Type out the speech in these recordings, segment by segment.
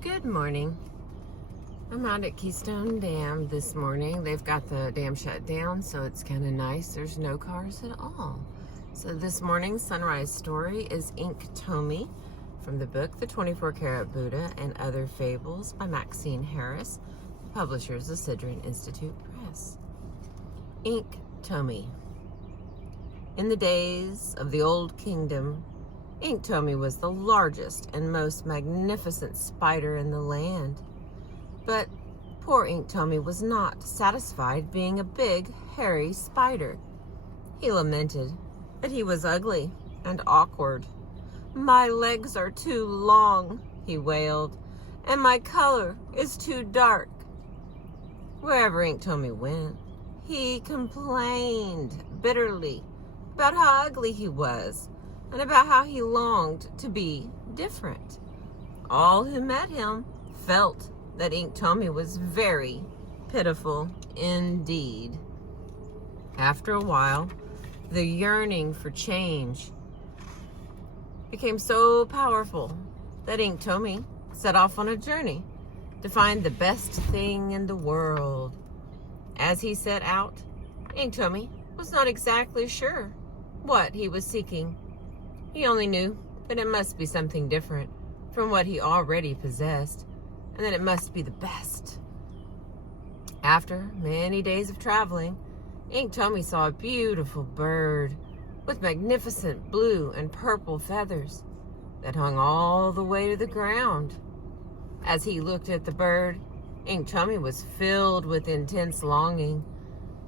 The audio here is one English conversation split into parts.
Good morning. I'm out at Keystone Dam this morning. They've got the dam shut down, so it's kind of nice. There's no cars at all. So this morning's sunrise story is Inktomi from the book The 24 Carat Buddha and Other Fables by Maxine Harris, publishers of Sidran Institute Press. Inktomi. In the days of the Old Kingdom, Inktomi was the largest and most magnificent spider in the land. But poor Inktomi was not satisfied being a big, hairy spider. He lamented that he was ugly and awkward. "My legs are too long," he wailed, "and my color is too dark." Wherever Inktomi went, he complained bitterly about how ugly he was and about how he longed to be different. All who met him felt that Inktomi was very pitiful indeed. After a while, the yearning for change became so powerful that Inktomi set off on a journey to find the best thing in the world. As he set out, Inktomi was not exactly sure what he was seeking. He only knew that it must be something different from what he already possessed, and that it must be the best. After many days of traveling, Inktomi saw a beautiful bird with magnificent blue and purple feathers that hung all the way to the ground. As he looked at the bird, Inktomi was filled with intense longing.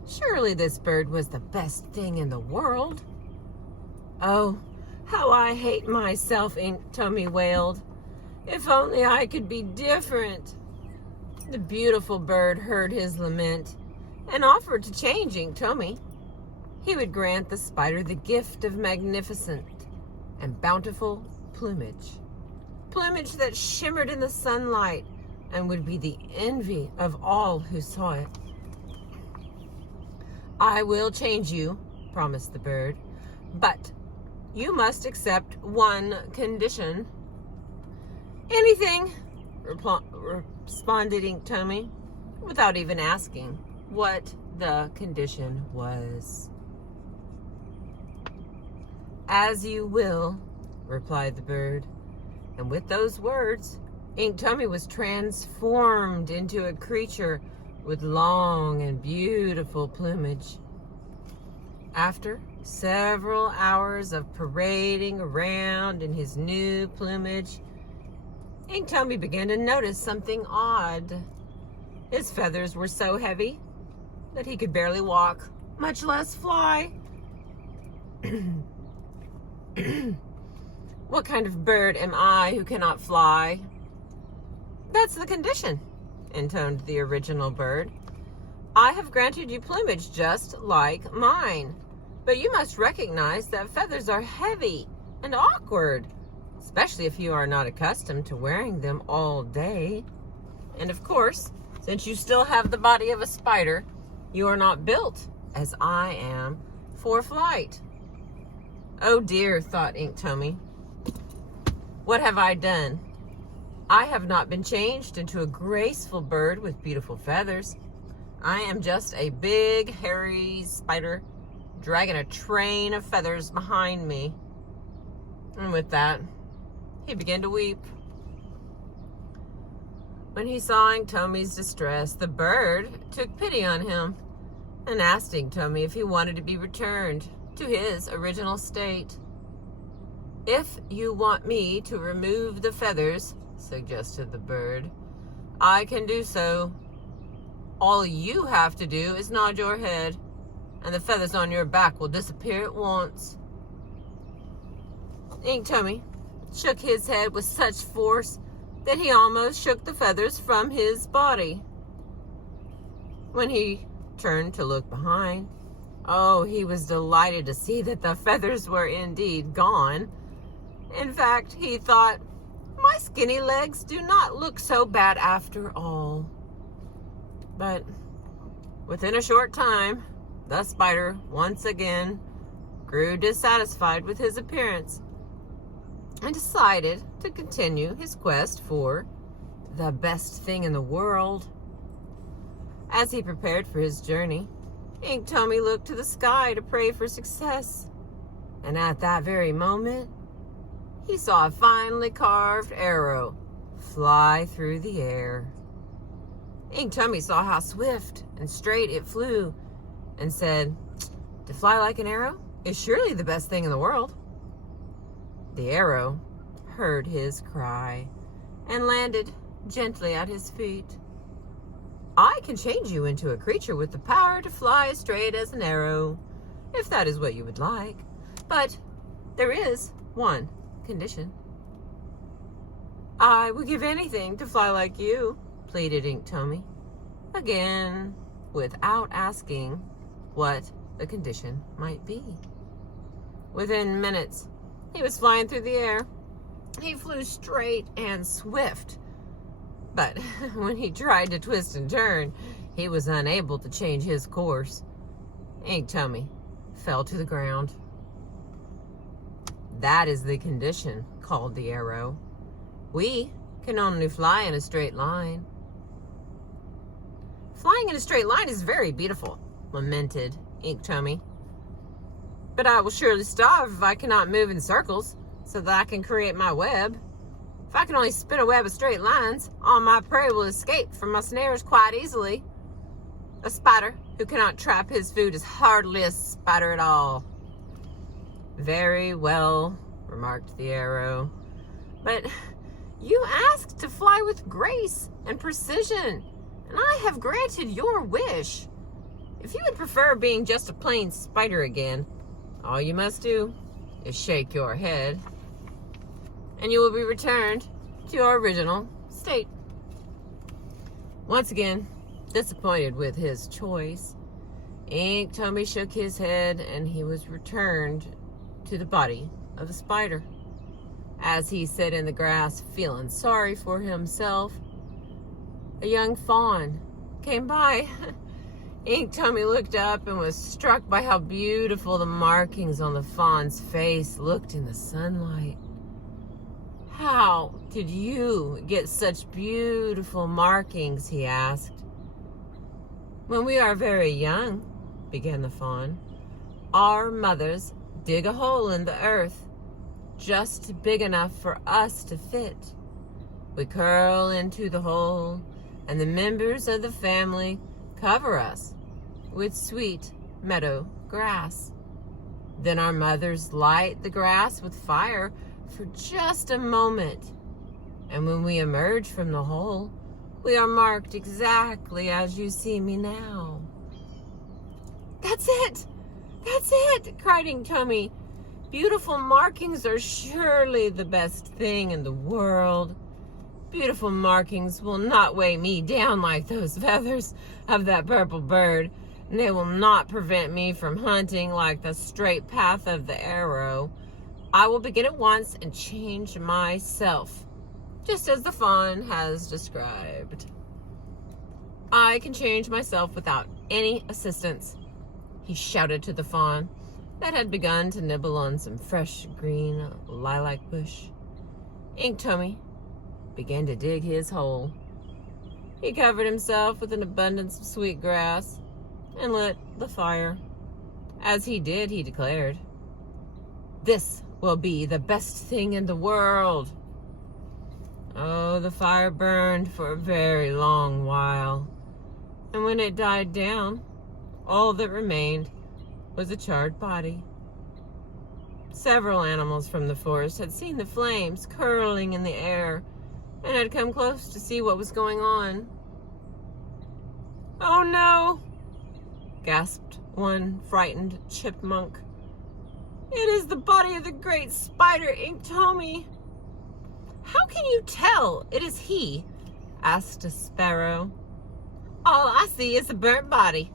Surely this bird was the best thing in the world. "Oh, how I hate myself," Inktomi wailed. "If only I could be different." The beautiful bird heard his lament and offered to change Inktomi. He would grant the spider the gift of magnificent and bountiful plumage. Plumage that shimmered in the sunlight and would be the envy of all who saw it. "I will change you," promised the bird, "but you must accept one condition." "Anything," responded Inktomi, without even asking what the condition was. "As you will," replied the bird. And with those words, Inktomi was transformed into a creature with long and beautiful plumage. After several hours of parading around in his new plumage, Inktomi began to notice something odd. His feathers were so heavy that he could barely walk, much less fly. "What kind of bird am I who cannot fly?" "That's the condition," intoned the original bird. "I have granted you plumage just like mine, but you must recognize that feathers are heavy and awkward, especially if you are not accustomed to wearing them all day. And of course, since you still have the body of a spider, you are not built, as I am, for flight." "Oh dear," thought Inktomi. "What have I done? I have not been changed into a graceful bird with beautiful feathers. I am just a big, hairy spider dragging a train of feathers behind me." And with that, he began to weep. When he saw Inktomi's distress, the bird took pity on him and asked Inktomi if he wanted to be returned to his original state. "If you want me to remove the feathers," suggested the bird, "I can do so. All you have to do is nod your head, and the feathers on your back will disappear at once." Inktomi shook his head with such force that he almost shook the feathers from his body. When he turned to look behind, oh, he was delighted to see that the feathers were indeed gone. In fact, he thought, "My skinny legs do not look so bad after all." But within a short time, the spider once again grew dissatisfied with his appearance and decided to continue his quest for the best thing in the world. As he prepared for his journey, Inktomi looked to the sky to pray for success. And at that very moment, he saw a finely carved arrow fly through the air. Inktomi saw how swift and straight it flew and said, "To fly like an arrow is surely the best thing in the world." The arrow heard his cry and landed gently at his feet. "I can change you into a creature with the power to fly as straight as an arrow, if that is what you would like. But there is one condition." "I would give anything to fly like you," pleaded Inktomi, again, without asking what the condition might be. Within minutes, he was flying through the air. He flew straight and swift. But when he tried to twist and turn, he was unable to change his course. Inktomi fell to the ground. "That is the condition," called the arrow. "We can only fly in a straight line." "Flying in a straight line is very beautiful," lamented Inktomi. "But I will surely starve if I cannot move in circles so that I can create my web. If I can only spin a web of straight lines, all my prey will escape from my snares quite easily. A spider who cannot trap his food is hardly a spider at all." "Very well," remarked the arrow. "But you asked to fly with grace and precision, and I have granted your wish. If you would prefer being just a plain spider again, all you must do is shake your head, and you will be returned to your original state." Once again, disappointed with his choice, Inktomi shook his head, and he was returned to the body of a spider. As he sat in the grass, feeling sorry for himself, a young fawn came by. Inktomi looked up and was struck by how beautiful the markings on the fawn's face looked in the sunlight. "How did you get such beautiful markings?" he asked. "When we are very young," began the fawn, "our mothers dig a hole in the earth, just big enough for us to fit. We curl into the hole, and the members of the family cover us with sweet meadow grass. Then our mothers light the grass with fire for just a moment, and when we emerge from the hole, we are marked exactly as you see me now." "That's it! That's it!" cried Inktomi. "Beautiful markings are surely the best thing in the world. Beautiful markings will not weigh me down like those feathers of that purple bird, and they will not prevent me from hunting like the straight path of the arrow. I will begin at once and change myself, just as the fawn has described. I can change myself without any assistance," he shouted to the fawn that had begun to nibble on some fresh green lilac bush. Inktomi began to dig his hole. He covered himself with an abundance of sweet grass and lit the fire. As he did, he declared, "This will be the best thing in the world." Oh, the fire burned for a very long while, and when it died down, all that remained was a charred body. Several animals from the forest had seen the flames curling in the air and had come close to see what was going on. "Oh no!" gasped one frightened chipmunk. "It is the body of the great spider Inktomi." "How can you tell it is he?" asked a sparrow. "All I see is a burnt body."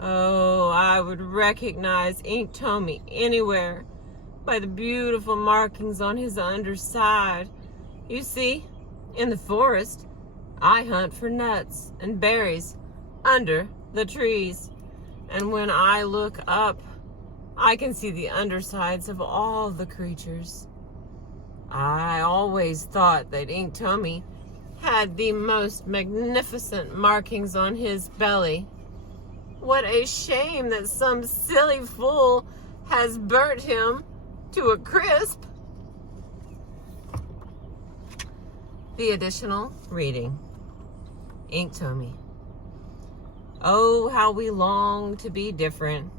"Oh, I would recognize Inktomi anywhere by the beautiful markings on his underside. You see, in the forest, I hunt for nuts and berries under the trees, and when I look up, I can see the undersides of all the creatures. I always thought that Inktomi had the most magnificent markings on his belly. What a shame that some silly fool has burnt him to a crisp. The additional reading. Inktomi. Oh, how we long to be different,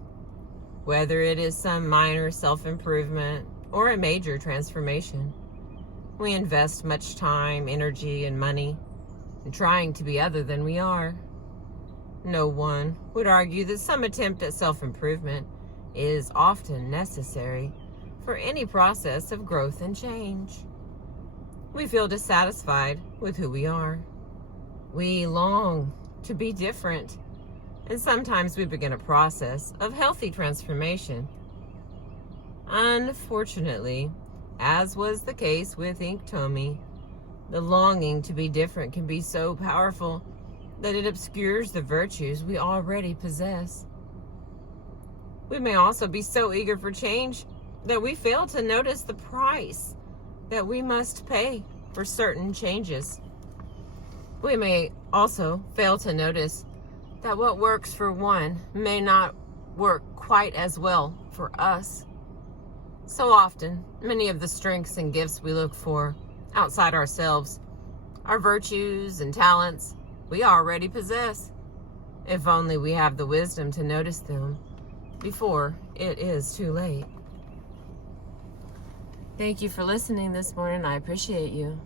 whether it is some minor self-improvement or a major transformation. We invest much time, energy, and money in trying to be other than we are. No one would argue that some attempt at self-improvement is often necessary for any process of growth and change. We feel dissatisfied with who we are. We long to be different, and sometimes we begin a process of healthy transformation. Unfortunately, as was the case with Inktomi, the longing to be different can be so powerful that it obscures the virtues we already possess. We may also be so eager for change that we fail to notice the price that we must pay for certain changes. We may also fail to notice that what works for one may not work quite as well for us. So often, many of the strengths and gifts we look for outside ourselves are virtues and talents we already possess, if only we have the wisdom to notice them before it is too late. Thank you for listening this morning. I appreciate you.